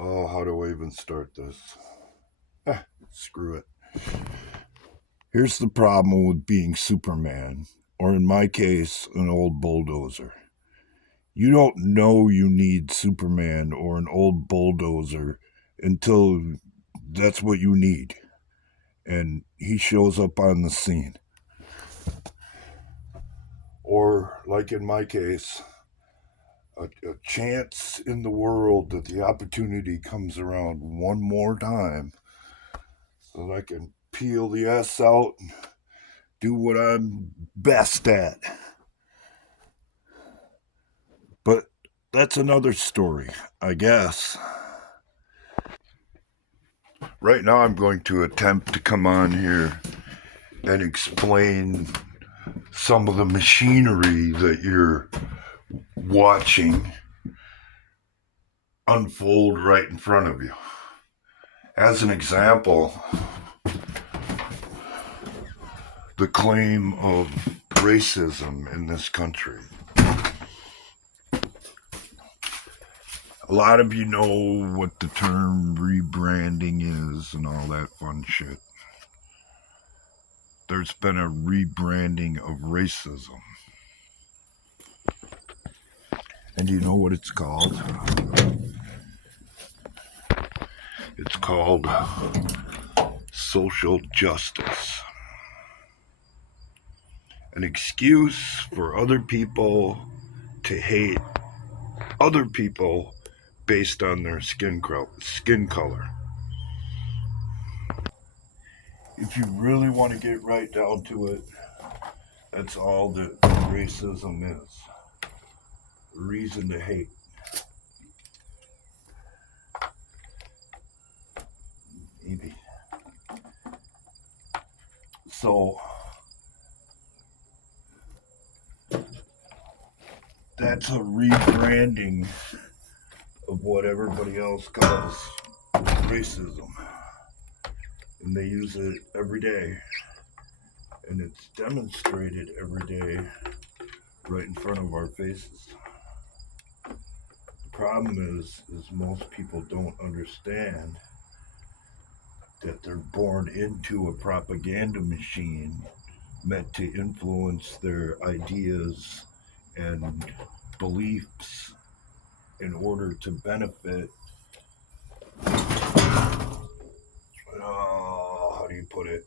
Oh, how do I even start this? Screw it. Here's the problem with being Superman, or in my case, an old bulldozer. You don't know you need Superman or an old bulldozer until that's what you need. And he shows up on the scene. Or, like in my case, a chance in the world that the opportunity comes around one more time so that I can peel the S out and do what I'm best at. But that's another story, I guess. Right now, I'm going to attempt to come on here and explain some of the machinery that you're watching unfold right in front of you. As an example, the claim of racism in this country. A lot of you know what the term rebranding is and all that fun shit. There's been a rebranding of racism. And do you know what it's called? It's called social justice. An excuse for other people to hate other people based on their skin color. If you really want to get right down to it, that's all that racism is. A reason to hate. Maybe. So that's a rebranding of what everybody else calls racism. And they use it every day. And it's demonstrated every day right in front of our faces. The problem is most people don't understand that they're born into a propaganda machine meant to influence their ideas and beliefs in order to benefit, how do you put it?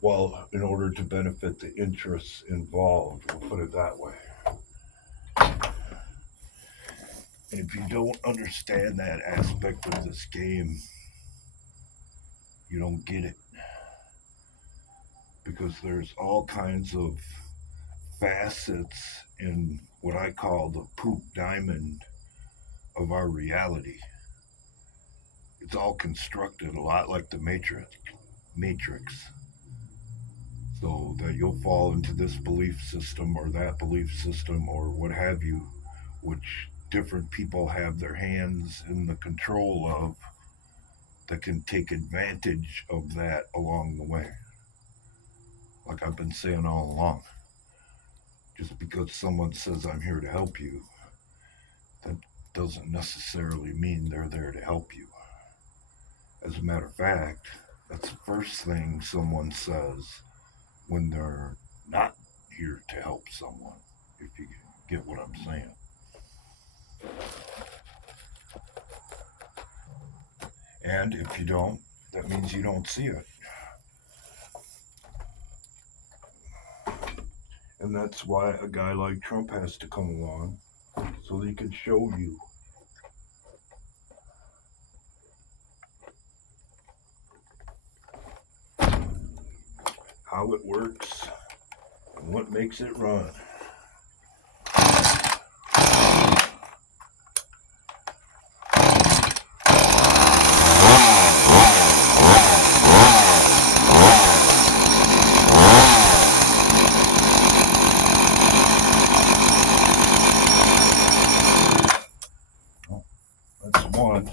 Well, in order to benefit the interests involved, we'll put it that way. And if you don't understand that aspect of this game, you don't get it. Because there's all kinds of facets in what I call the poop diamond of our reality. It's all constructed a lot like the Matrix. So that you'll fall into this belief system or that belief system or what have you, which different people have their hands in the control of that can take advantage of that along the way. Like I've been saying all along. Just because someone says I'm here to help you, that doesn't necessarily mean they're there to help you. As a matter of fact, that's the first thing someone says when they're not here to help someone, if you get what I'm saying. And if you don't, that means you don't see it. And that's why a guy like Trump has to come along so that he can show you. How it works and what makes it run. That's one.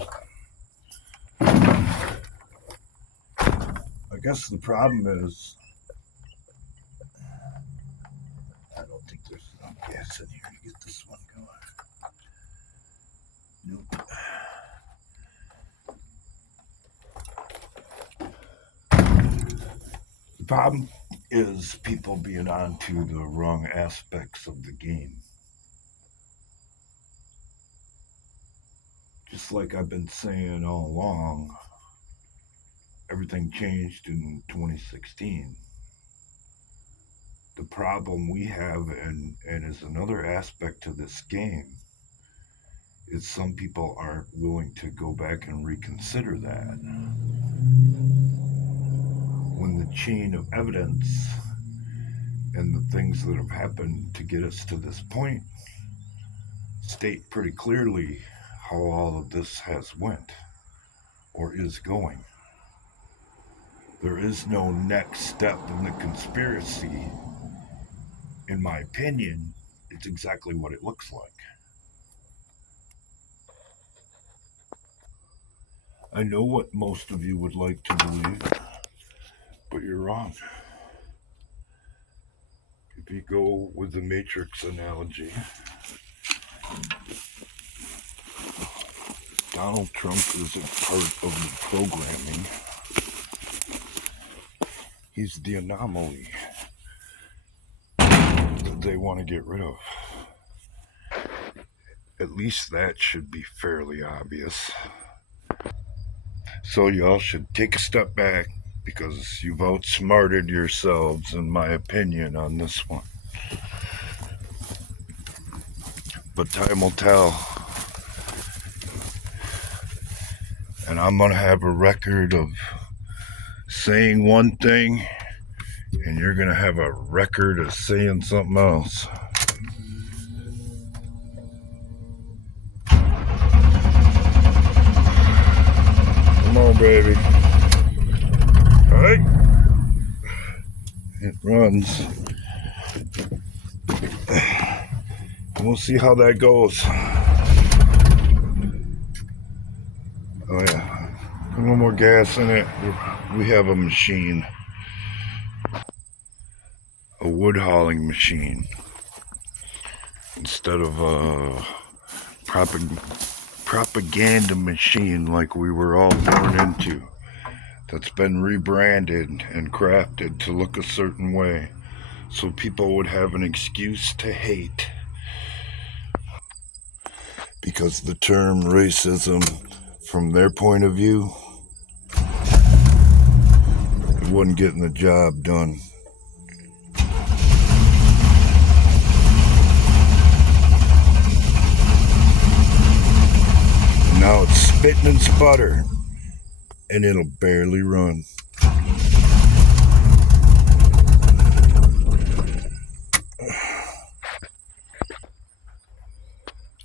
I guess the problem is I don't think there's enough gas in here to get this one going. Nope. problem is people being onto the wrong aspects of the game. Just like I've been saying all along, everything changed in 2016. The problem we have, and is another aspect to this game, is some people aren't willing to go back and reconsider that. When the chain of evidence and the things that have happened to get us to this point state pretty clearly how all of this has went or is going. There is no next step in the conspiracy. In my opinion, it's exactly what it looks like. I know what most of you would like to believe, but you're wrong. If you go with the Matrix analogy, Donald Trump is a part of the programming. He's the anomaly that they want to get rid of. At least that should be fairly obvious. So y'all should take a step back because you've outsmarted yourselves, in my opinion, on this one. But time will tell. And I'm going to have a record of saying one thing, and you're going to have a record of saying something else. Come on, baby. All right. It runs. We'll see how that goes. Oh, yeah. Put a little more gas in it. We have a machine. A wood hauling machine. Instead of a propaganda machine like we were all born into. That's been rebranded and crafted to look a certain way. So people would have an excuse to hate. Because the term racism, from their point of view, it wasn't getting the job done. And now it's spitting and sputter, and it'll barely run.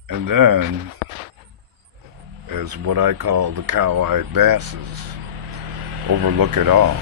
And then, as what I call the cow-eyed masses, overlook it all.